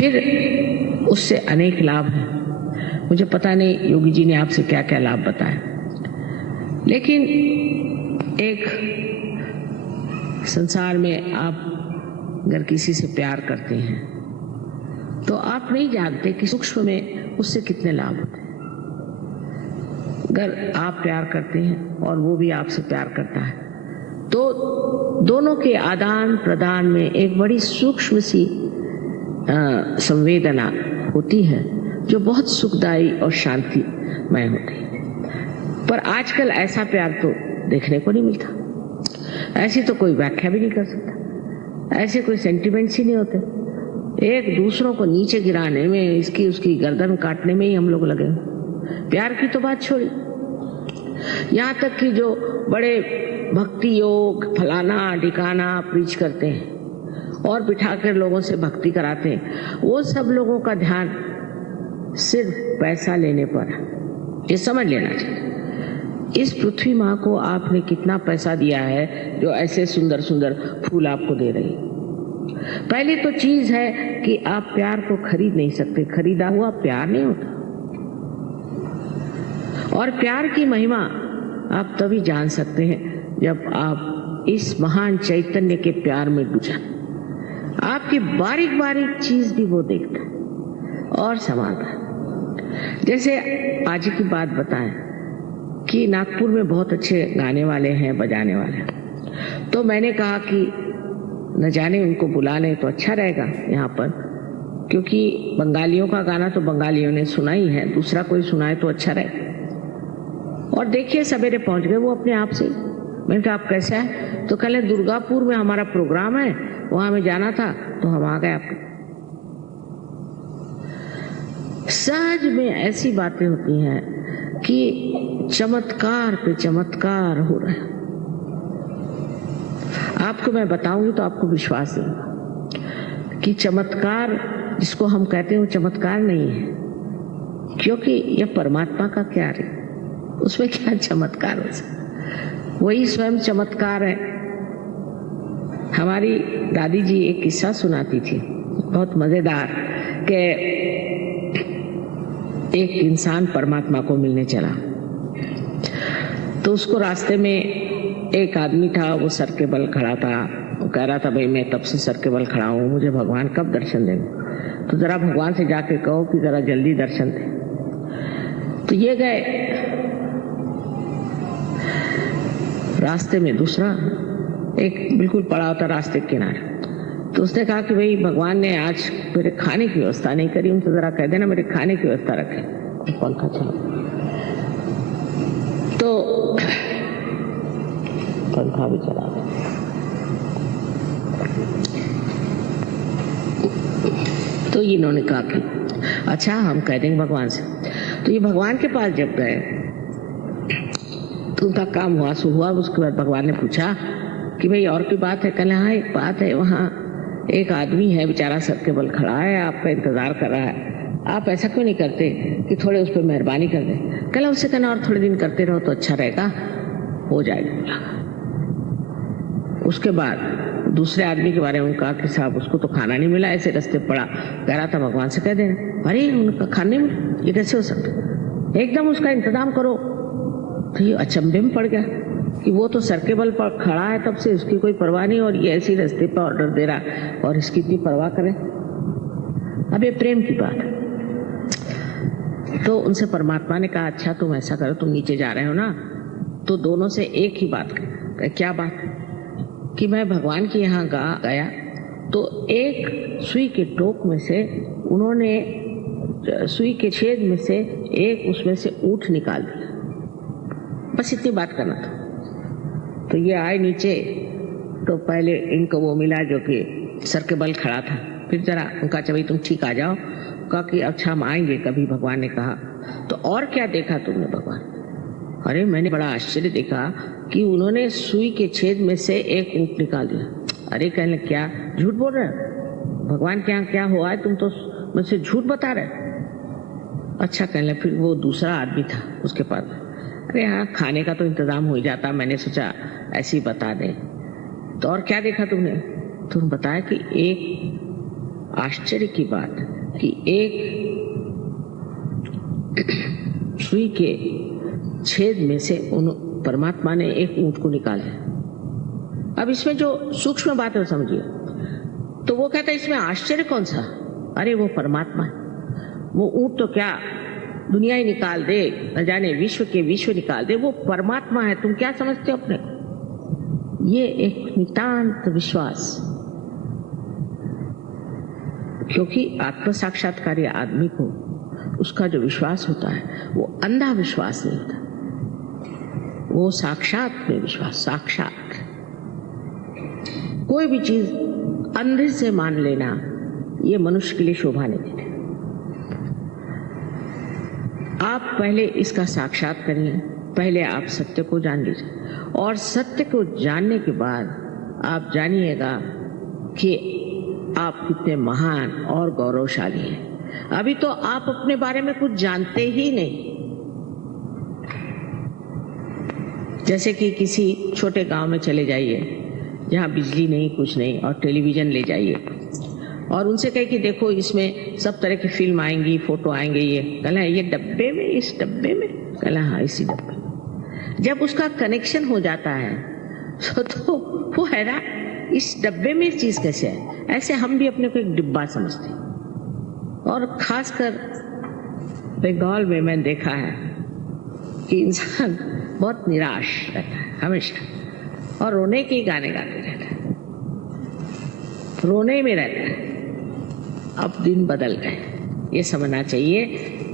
फिर उससे अनेक लाभ हैं। मुझे पता नहीं योगी जी ने आपसे क्या क्या लाभ बताया, लेकिन एक संसार में आप अगर किसी से प्यार करते हैं तो आप नहीं जानते कि सूक्ष्म में उससे कितने लाभ होते हैं। अगर आप प्यार करते हैं और वो भी आपसे प्यार करता है तो दोनों के आदान प्रदान में एक बड़ी सूक्ष्म सी संवेदना होती है जो बहुत सुखदायी और शांतिमय होती है। पर आजकल ऐसा प्यार तो देखने को नहीं मिलता, ऐसी तो कोई व्याख्या भी नहीं कर सकता, ऐसे कोई सेंटिमेंट्स ही नहीं होते। एक दूसरों को नीचे गिराने में, इसकी उसकी गर्दन काटने में ही हम लोग लगे हैं। प्यार की तो बात छोड़ी, यहाँ तक कि जो बड़े भक्ति योग फलाना ढिकाना प्रीच करते हैं और बिठाकर लोगों से भक्ति कराते हैं, वो सब लोगों का ध्यान सिर्फ पैसा लेने पर है। ये समझ लेना चाहिए। इस पृथ्वी माँ को आपने कितना पैसा दिया है जो ऐसे सुंदर सुंदर फूल आपको दे रही है। पहली तो चीज है कि आप प्यार को खरीद नहीं सकते, खरीदा हुआ प्यार नहीं होता। और प्यार की महिमा आप तभी जान सकते हैं जब आप इस महान चैतन्य के प्यार में डूब जाए। आपकी बारीक बारीक चीज भी वो देखता है और संभालता है। जैसे आज की बात बताएं कि नागपुर में बहुत अच्छे गाने वाले हैं, बजाने वाले हैं, तो मैंने कहा कि न जाने उनको बुला लें तो अच्छा रहेगा यहाँ पर, क्योंकि बंगालियों का गाना तो बंगालियों ने सुना ही है, दूसरा कोई सुनाए तो अच्छा रहे। और देखिए सवेरे पहुंच गए वो अपने आप से। मैंने कहा आप कैसे हैं? तो कल दुर्गापुर में हमारा प्रोग्राम है, वहां हमें जाना था तो हम आ गए। आपके सहज में ऐसी बातें होती हैं कि चमत्कार पे चमत्कार हो रहे हैं। आपको मैं बताऊंगी तो आपको विश्वास है कि चमत्कार जिसको हम कहते हैं वो चमत्कार नहीं है, क्योंकि यह परमात्मा का क्या है, उसमें क्या चमत्कार हो सकता, वही स्वयं चमत्कार है। हमारी दादी जी एक किस्सा सुनाती थी बहुत मजेदार, कि एक इंसान परमात्मा को मिलने चला तो उसको रास्ते में एक आदमी था, वो सर के बल खड़ा था। वो कह रहा था भाई मैं तब से सर के बल खड़ा हूं, मुझे भगवान कब दर्शन देंगे, तो जरा भगवान से जाके कहो कि जरा जल्दी दर्शन दे। तो ये गए, रास्ते में दूसरा एक बिल्कुल पड़ा होता रास्ते के किनारे, तो उसने कहा कि भाई भगवान ने आज मेरे खाने की व्यवस्था नहीं करी, उनसे जरा कह देना मेरे खाने की व्यवस्था रखे। पंखा चलो, तो पंखा भी चला दे। तो इन्होंने कहा कि अच्छा हम कह देंगे भगवान से। तो ये भगवान के पास जब गए तो उनका काम हुआ सो हुआ। उसके बाद भगवान ने पूछा कि भाई और कोई बात है? कहले हाँ एक बात है, वहाँ एक आदमी है बेचारा सर के बल खड़ा है, आपका इंतजार कर रहा है, आप ऐसा क्यों नहीं करते कि थोड़े उस पर मेहरबानी कर दें? कहला उससे कहना और थोड़े दिन करते रहो तो अच्छा रहेगा, हो जाएगा। उसके बाद दूसरे आदमी के बारे में कहा कि साहब उसको तो खाना नहीं मिला, ऐसे रास्ते पड़ा, कह रहा था भगवान से कह देना। अरे उनका खाना नहीं मिला, ये कैसे हो सकता, एकदम उसका इंतजाम करो। तो ये अचंभे में पड़ गया कि वो तो सर के बल पर खड़ा है तब से, उसकी कोई परवाह नहीं, और ये ऐसी रास्ते पर ऑर्डर दे रहा और इसकी इतनी परवाह करे। अब ये प्रेम की बात है। तो उनसे परमात्मा ने कहा अच्छा तुम ऐसा करो, तुम नीचे जा रहे हो ना, तो दोनों से एक ही बात करें। क्या बात? कि मैं भगवान के यहाँ गया तो एक सुई के टोक में से उन्होंने सुई के छेद में से एक उसमें से ऊँट निकाल दिया, बस इतनी बात करना था। तो ये आए नीचे, तो पहले इनको वो मिला जो कि सर के बल खड़ा था, फिर जरा उनका भाई तुम ठीक आ जाओ, कहा कि अच्छा हम आएंगे कभी। भगवान ने कहा तो और क्या देखा तुमने? भगवान, अरे मैंने बड़ा आश्चर्य देखा कि उन्होंने सुई के छेद में से एक ऊँट निकाल दिया। अरे कहने क्या झूठ बोल रहे हो, भगवान के यहाँ क्या हुआ है, तुम तो मुझसे झूठ बता रहे। अच्छा कहने फिर वो दूसरा आदमी था उसके पास, अरे हाँ खाने का तो इंतजाम हो ही जाता, मैंने सोचा ऐसे ही बता दें। तो और क्या देखा तुमने? तुम बताया कि एक आश्चर्य की बात कि एक सुई के छेद में से उन परमात्मा ने एक ऊंट को निकाला। अब इसमें जो सूक्ष्म बात है समझिए। तो वो कहता है इसमें आश्चर्य कौन सा? अरे वो परमात्मा है। वो ऊंट तो क्या दुनिया ही निकाल दे, न जाने विश्व के विश्व निकाल दे, वो परमात्मा है। तुम क्या समझते हो अपने को? ये एक नितांत विश्वास, क्योंकि आत्म साक्षात्कारी आदमी को उसका जो विश्वास होता है वो अंधा विश्वास नहीं होता, वो साक्षात में विश्वास। साक्षात कोई भी चीज अंधे से मान लेना ये मनुष्य के लिए शोभा नहीं देती। आप पहले इसका साक्षात करिए, पहले आप सत्य को जान लीजिए, और सत्य को जानने के बाद आप जानिएगा कि आप कितने महान और गौरवशाली हैं। अभी तो आप अपने बारे में कुछ जानते ही नहीं। जैसे कि किसी छोटे गांव में चले जाइए जहां बिजली नहीं, कुछ नहीं, और टेलीविजन ले जाइए और उनसे कहे कि देखो इसमें सब तरह की फिल्म आएंगी, फोटो आएंगे। ये कहला ये डब्बे में, इस डब्बे में, कहला हाँ इसी डब्बे में। जब उसका कनेक्शन हो जाता है तो वो है ना, इस डब्बे में चीज कैसे है? ऐसे हम भी अपने को एक डिब्बा समझते हैं। और खासकर बंगाल में मैंने देखा है कि इंसान बहुत निराश रहता है हमेशा, और रोने के गाने गाते रहता है, रोने में रहता है। अब दिन बदल गए, ये समझना चाहिए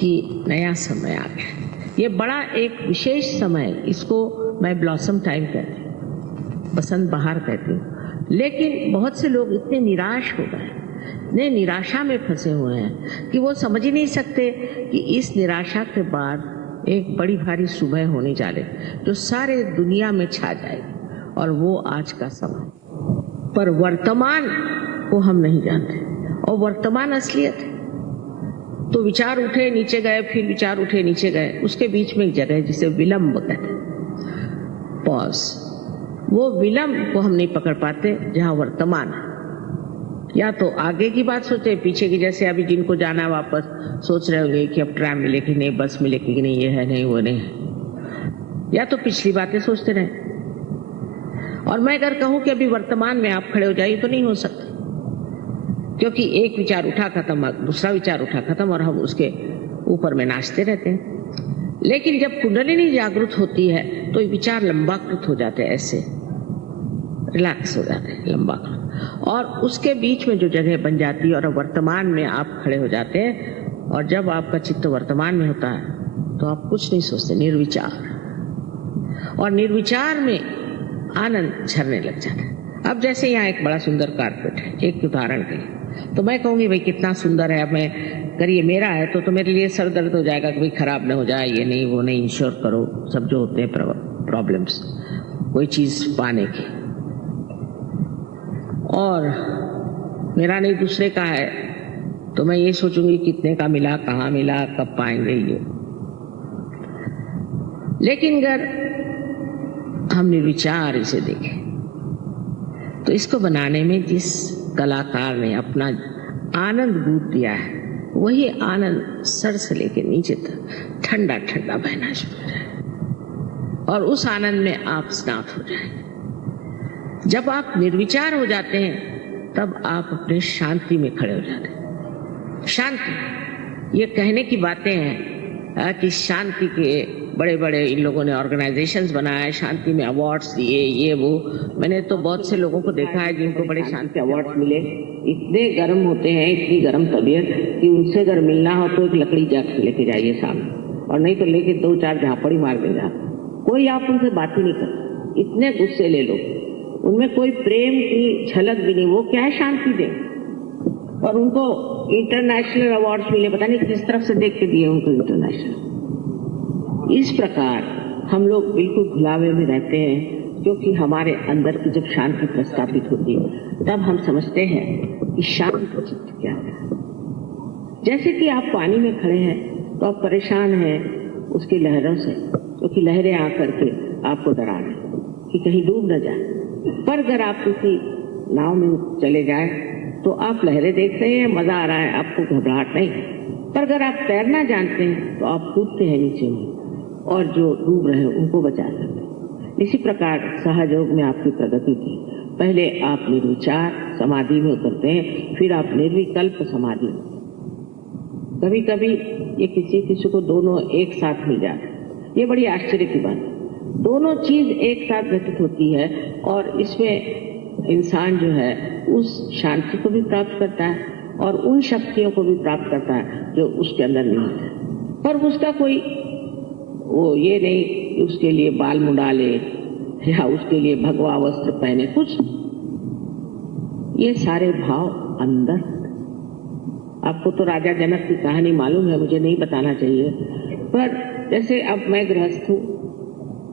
कि नया समय आ गया। ये बड़ा एक विशेष समय, इसको मैं ब्लॉसम टाइम कहती हूँ, बसंत बहार कहती हूँ। लेकिन बहुत से लोग इतने निराश हो गए, इतने निराशा में फंसे हुए हैं कि वो समझ ही नहीं सकते कि इस निराशा के बाद एक बड़ी भारी सुबह होने जा रही जो सारे दुनिया में छा जाएगी, और वो आज का समय। पर वर्तमान को हम नहीं जानते, और वर्तमान असलियत है। तो विचार उठे नीचे गए, फिर विचार उठे नीचे गए, उसके बीच में एक जगह है जिसे विलंब कहते हैं, पॉज। वो विलंब को हम नहीं पकड़ पाते जहां वर्तमान है। या तो आगे की बात सोचे, पीछे की, जैसे अभी जिनको जाना है वापस सोच रहे होंगे कि अब ट्रैम मिलेगी नहीं, बस मिलेगी कि नहीं, ये है नहीं, वो नहीं है। या तो पिछली बातें सोचते रहे। और मैं अगर कहूं कि अभी वर्तमान में आप खड़े हो जाइए तो नहीं हो सकते, क्योंकि एक विचार उठा खत्म, दूसरा विचार उठा खत्म, और हम उसके ऊपर में नाचते रहते हैं। लेकिन जब कुंडलिनी जागृत होती है तो विचार लंबाकृत हो जाते हैं, ऐसे रिलैक्स हो जाते हैं, लंबाकृत, और उसके बीच में जो जगह बन जाती है और वर्तमान में आप खड़े हो जाते हैं। और जब आपका चित्त वर्तमान में होता है तो आप कुछ नहीं सोचते, निर्विचार। और निर्विचार में आनंद झरने लग जाता है। अब जैसे यहाँ एक बड़ा सुंदर कारपेट है, एक उदाहरण के लिए, तो मैं कहूंगी भाई कितना सुंदर है, अब मैं करिए, मेरा है तो मेरे लिए सर दर्द हो जाएगा कि भाई खराब ना हो जाए, ये नहीं वो नहीं, इंश्योर करो, सब जो होते हैं प्रॉब्लम्स कोई चीज पाने की। और मेरा नहीं दूसरे का है तो मैं ये सोचूंगी कितने का मिला, कहाँ मिला, कब पाएंगे ये। लेकिन अगर हम निर्विचार इसे देखें तो इसको बनाने में जिस कलाकार ने अपना आनंद बूट दिया है, वही आनंद सर से लेकर नीचे तक ठंडा ठंडा बहना शुरू हो जाए, और उस आनंद में आप स्नात हो जाए। जब आप निर्विचार हो जाते हैं तब आप अपने शांति में खड़े हो जाते हैं। शांति, ये कहने की बातें हैं कि शांति के बड़े बड़े इन लोगों ने ऑर्गेनाइजेशंस बनाए, शांति में अवार्ड्स दिए, ये वो। मैंने तो बहुत से लोगों को देखा है जिनको बड़े शांति अवार्ड्स मिले, इतने गर्म होते हैं, इतनी गर्म तबीयत कि उनसे अगर मिलना हो तो एक लकड़ी जाके लेके जाइए सामने, और नहीं तो लेके 2-4 झापड़ी मार देगा। कोई आप उनसे बात ही नहीं करते, इतने गुस्से ले लो, उनमें कोई प्रेम की झलक भी नहीं। वो क्या है, शांति दे। और उनको इंटरनेशनल अवार्ड्स मिले, पता नहीं किस तरफ से देख के दिए उनको इंटरनेशनल। इस प्रकार हम लोग बिल्कुल भुलावे में रहते हैं, क्योंकि हमारे अंदर की जब शांति प्रस्थापित होती है तब हम समझते हैं कि शांत चित्त क्या है। जैसे कि आप पानी में खड़े हैं तो आप परेशान हैं उसकी लहरों से, क्योंकि लहरें आकर के आपको डरा रही कि कहीं डूब न जाए। पर अगर आप किसी नाव में चले जाए तो आप लहरें देख रहे हैं, मजा आ रहा है, आपको घबराहट नहीं। पर अगर आप तैरना जानते हैं तो आप कूदते हैं नीचे में और जो डूब रहे हैं उनको बचा सकते हैं। इसी प्रकार सहयोग में आपकी प्रगति की। पहले आप निर्विचार समाधि में उतरते हैं, फिर आप निर्विकल्प समाधि में। कभी कभी ये किसी को दोनों एक साथ मिल जाते हैं। ये बड़ी आश्चर्य की बात है, दोनों चीज एक साथ घटित होती है और इसमें इंसान जो है उस शांति को भी प्राप्त करता है और उन शक्तियों को भी प्राप्त करता है जो उसके अंदर नहीं होता। पर उसका कोई वो ये नहीं कि उसके लिए बाल मुंडा ले या उसके लिए भगवा वस्त्र पहने, कुछ ये सारे भाव अंदर। आपको तो राजा जनक की कहानी मालूम है, मुझे नहीं बताना चाहिए, पर जैसे अब मैं गृहस्थ हूँ,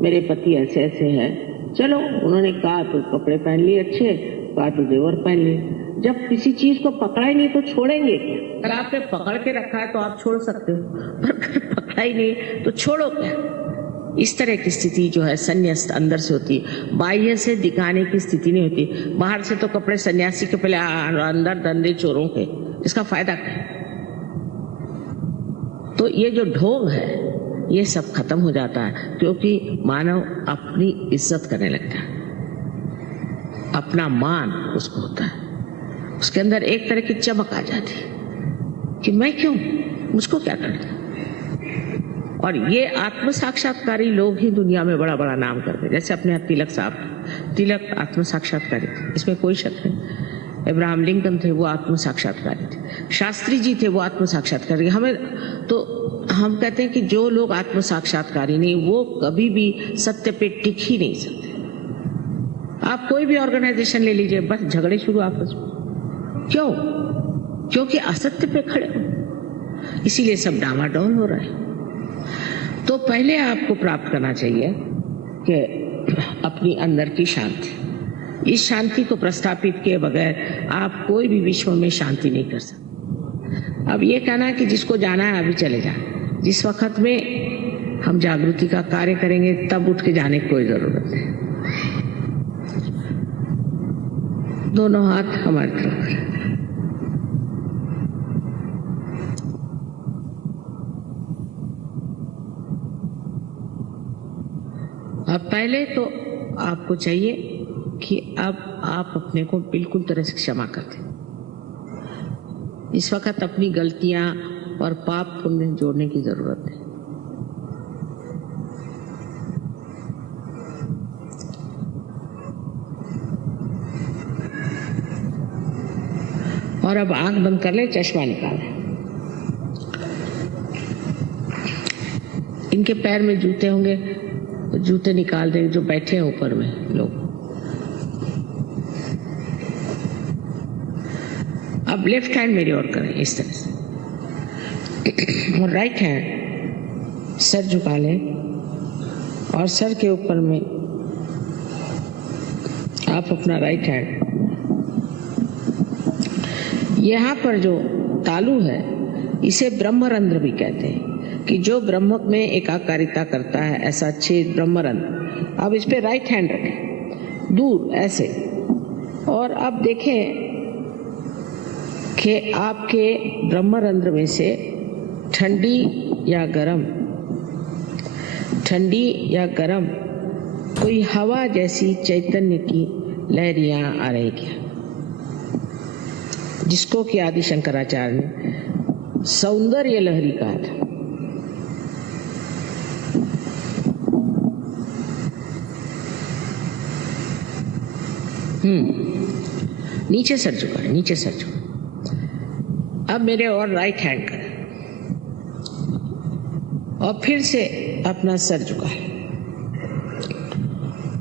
मेरे पति ऐसे ऐसे हैं, चलो उन्होंने कहा तो कपड़े पहन लिए अच्छे, कहा तो जेवर पहन लिए। जब किसी चीज को पकड़ा ही नहीं तो छोड़ेंगे क्या? अगर आपने पकड़ के रखा है तो आप छोड़ सकते हो, पर अगर पकड़ा ही नहीं तो छोड़ो क्या? इस तरह की स्थिति जो है संन्यास अंदर से होती है, बाह्य से दिखाने की स्थिति नहीं होती। बाहर से तो कपड़े सन्यासी के पहले अंदर धंधे चोरों के, इसका फायदा क्या? तो ये जो ढोंग है ये सब खत्म हो जाता है, क्योंकि मानव अपनी इज्जत करने लगता है, अपना मान उसको होता है, उसके अंदर एक तरह की चमक आ जाती है कि मैं क्यों, मुझको क्या करना। और ये आत्म साक्षात्कारी लोग ही दुनिया में बड़ा बड़ा नाम करते हैं। जैसे अपने यहाँ तिलक साहब, तिलक आत्म साक्षात्कारी थे, इसमें कोई शक नहीं। इब्राहिम लिंकन थे, वो आत्म साक्षात्कारी थे। शास्त्री जी थे, वो आत्म साक्षात्कारी। हमें तो हम कहते हैं कि जो लोग आत्म साक्षात्कारी नहीं, वो कभी भी सत्य पे टिक ही नहीं सकते। आप कोई भी ऑर्गेनाइजेशन ले लीजिए, बस झगड़े शुरू आपस में। क्यों? क्योंकि असत्य पे खड़े हो, इसीलिए सब डामाडोल हो रहा है। तो पहले आपको प्राप्त करना चाहिए कि अपनी अंदर की शांति। इस शांति को प्रस्थापित किए बगैर आप कोई भी विश्व में शांति नहीं कर सकते। अब ये कहना कि जिसको जाना है अभी चले जाए, जिस वक्त में हम जागृति का कार्य करेंगे तब उठ के जाने की कोई जरूरत है। दोनों हाथ हमारी तरफ। अब पहले तो आपको चाहिए कि अब आप अपने को बिल्कुल तरह से क्षमा कर दें। इस वक्त अपनी गलतियां और पाप पुण्य जोड़ने की जरूरत है। और अब आंख बंद कर ले, चश्मा निकालें। इनके पैर में जूते होंगे, जूते निकाल दें जो बैठे हैं ऊपर में लोग। अब लेफ्ट हैंड मेरी ओर करें इस तरह से, और राइट हैंड सर झुका लें और सर के ऊपर में आप अपना राइट हैंड, यहाँ पर जो तालु है इसे ब्रह्मरंध्र भी कहते हैं, कि जो ब्रह्म में एकाकारिता करता है, ऐसा छेद ब्रह्मरंध्र। अब इस पे राइट हैंड रखें दूर ऐसे, और अब देखें कि आपके ब्रह्मरंध्र में से ठंडी या गरम कोई हवा जैसी चैतन्य की लहरियां आ रही क्या, जिसको कि आदि शंकराचार्य ने सौंदर्य लहरी कहा था। नीचे सर झुकाएं, नीचे सर झुकाएं। अब मेरे और राइट हैंड करें और फिर से अपना सर झुकाएं,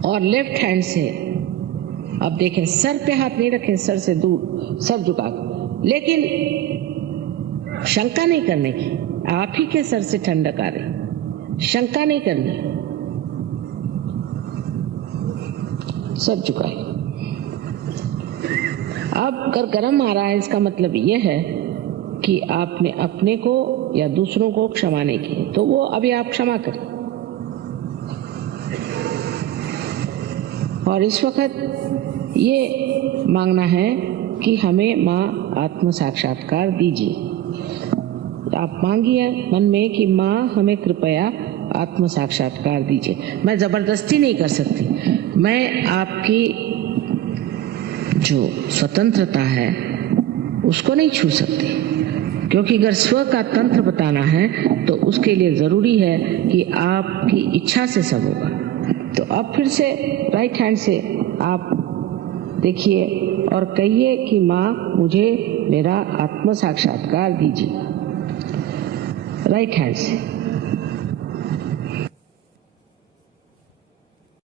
और लेफ्ट हैंड से अब देखें, सर पे हाथ नहीं रखें, सर से दूर सर झुका, लेकिन शंका नहीं करने की, आप ही के सर से ठंडक आ रही, शंका नहीं करनी, सर झुकाएं। अब अगर गर्म आ रहा है, इसका मतलब यह है कि आपने अपने को या दूसरों को क्षमा नहीं की, तो वो अभी आप क्षमा करें। और इस वक्त ये मांगना है कि हमें माँ आत्म साक्षात्कार दीजिए। आप मांगिए मन में कि माँ हमें कृपया आत्म साक्षात्कार दीजिए। मैं जबरदस्ती नहीं कर सकती, मैं आपकी जो स्वतंत्रता है उसको नहीं छू सकती, क्योंकि अगर स्व का तंत्र बताना है तो उसके लिए जरूरी है कि आपकी इच्छा से सब होगा। तो अब फिर से राइट हैंड से आप देखिए और कहिए कि माँ मुझे मेरा आत्म साक्षात्कार दीजिए। राइट हैंड से